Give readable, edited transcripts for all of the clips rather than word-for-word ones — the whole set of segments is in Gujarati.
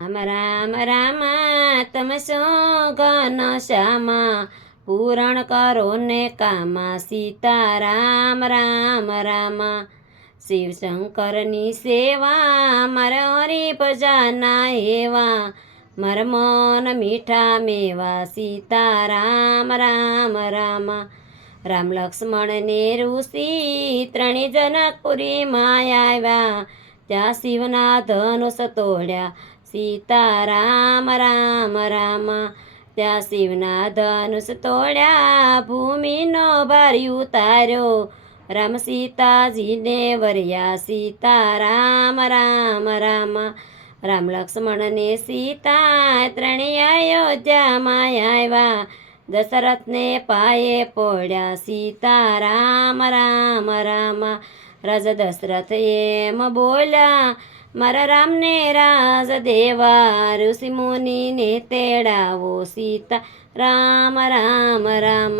રામ રામ રામા તમ સો ઘન શ્યામા પૂરણ કરો ને કામા સીતારામ રામ રામા શિવ શંકરની સેવા મારા હરી ભજાના એવા મારા મન મીઠા મેવા સીતારામ રામ રામા રામ લક્ષ્મણ ને ઋષિ ત્રણે જનકપુરીમાં આવ્યા ત્યાં શિવના ધનુષ તોડ્યા સીતારામ રામ રામ ત્યાં શિવના ધનુષ તોડ્યા ભૂમિનો ભાર ઉતાર્યો રામ સીતાજીને વર્યા સીતારામ રામ રામ રામ લક્ષ્મણ ને સીતા ત્રણેય અયોધ્યામાં આવ્યા દશરથને પાયે પડ્યા સીતારામ રામ રામ રાજા દશરથ એમ બોલ્યા મારા રામને રાજ દેવા ઋષિ મુનિને તેડાવો સીતા રામ રામ રામ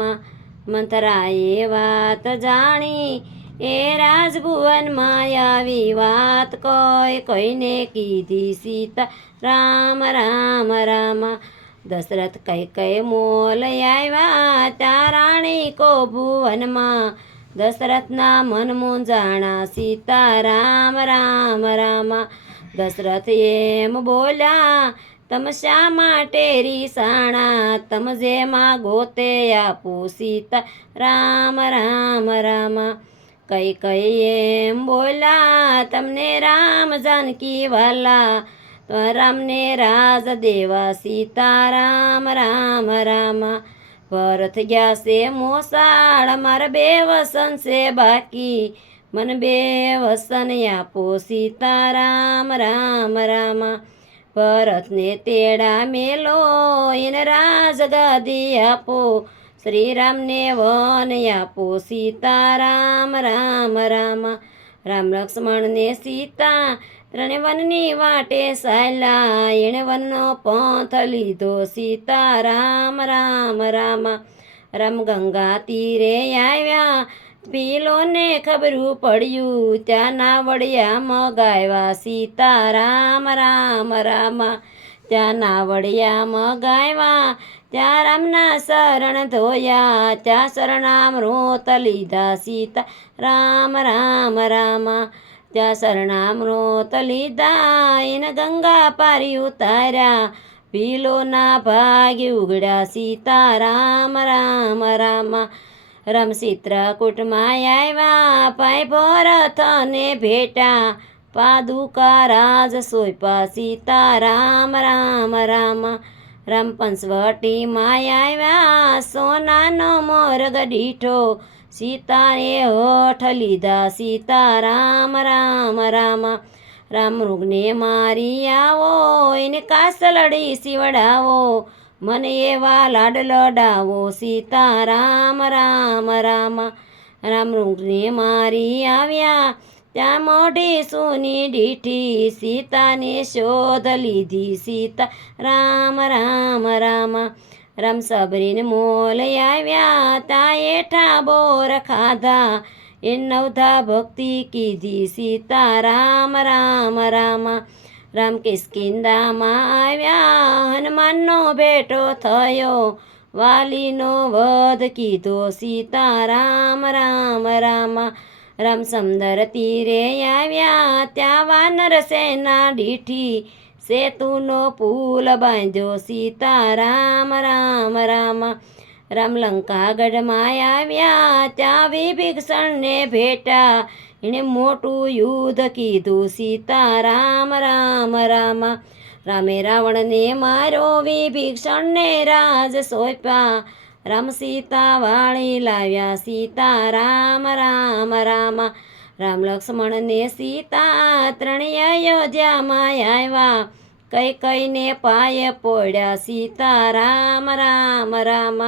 મંથરાએ વાત જાણી એ રાજભુવનમાં આવી વાત કઈને કીધી સીતા રામ રામ રામ દશરથ કઈ મોલ આવ્યા ત્યાં રાણી કો ભુવનમાં દશરથના મન મૂંઝાણા સીતારામ રામ રામ દશરથ એમ બોલ્યા તમ શા માટે રીસાણા તમ જે માગો તે આપો સીતા રામ રામ રામ કઈ એમ બોલ્યા તમને રામ જાનકી વાલા રામને રાજ દેવા સીતારામ રામ રામ ભરત ગયા છે મોસાળ મારા બે વસન છે બાકી મને બે વસન આપો સીતારામ રામ રામ ભરતને તેડા મેલો એને રાજગાદી આપો શ્રીરામને વન આપો સીતારામ રામ રામ રામ લક્ષ્મણને સીતા ત્રણે વનની વાટે સાયલા એણે વનનો પંથ લીધો સીતારામ રામ રામ રામ ગંગા તીરે આવ્યા પીલોને ખબરું પડ્યું ત્યાંના વડિયા મગાવ્યા સીતારામ રામ રામ ત્યાંના વડિયા મગાવ્યા ત્યાં રામના શરણ ધોયા ત્યાં શરણામૃત લીધા સીતા રામ રામ રામ ત્યાં શરણામૃત લીધા એને ગંગા પારી ઉતાર્યા ભીલોના ભાગ્ય ઉગડ્યા સીતારામ રામ રામ રામ ચિત્રકૂટમાં આવ્યા પાય ભરતને ભેટા પાદુકા રાજ સોંપ્યા સીતારામ રામ રામ રામ પંચવટીમાં આવ્યા સોનાનો મોરગ દીઠો સીતાએ હોઠ લીધા સીતારામ રામ રામ રામ મૃગને મારી આવો એને કાસલડી સીવડાવો મને એવા લાડ લડાવો સીતારામ રામ રામ રામ મૃગને મારી આવ્યા ત્યાં મોઢી સુની દીઠી સીતાને શોધ લીધી સીતા રામ રામ રામ રામ સબરીને મોલ આવ્યા ત્યાં એઠા બોર ખાધા એ નવધા ભક્તિ કીધી સીતારામ રામ રામ રામ કિષ્કિંધામાં આવ્યા હનુમાનનો ભેટો થયો વાલીનો વધ કીધો સીતારામ રામ રામ રામ સમંદર તીરે આવ્યા ત્યાં વાનર સેના દીઠી સેતુનો પુલ બાંધ્યો સીતારામ રામ રામ રામ લંકાગઢમાં આવ્યા ત્યાં વિભીષણને ભેટા એણે મોટું યુદ્ધ કીધું સીતારામ રામ રામ રામે રાવણને માર્યો વિભીષણને રાજ સોંપ્યા રામ સીતા વાળી લાવ્યા સીતારામ રામ રામ રામ લક્ષ્મણને સીતા ત્રણેય અયોધ્યામાં આવ્યા કઈને પાયે પડ્યા સીતારામ રામ રામ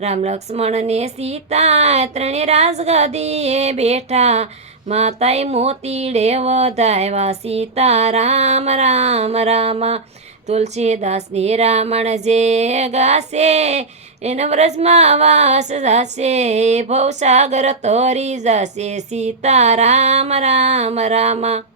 રામ લક્ષ્મણને સીતા ત્રણે રાજગાદીએ બેઠા માતાએ મોતીડે વધાવ્યા સીતારામ રામ રામ તુલસીદાસની રામણ જે ગાશે એના વ્રજમાં વાસ જાશે ભવસાગર તરી જશે સીતારામ રામ રામ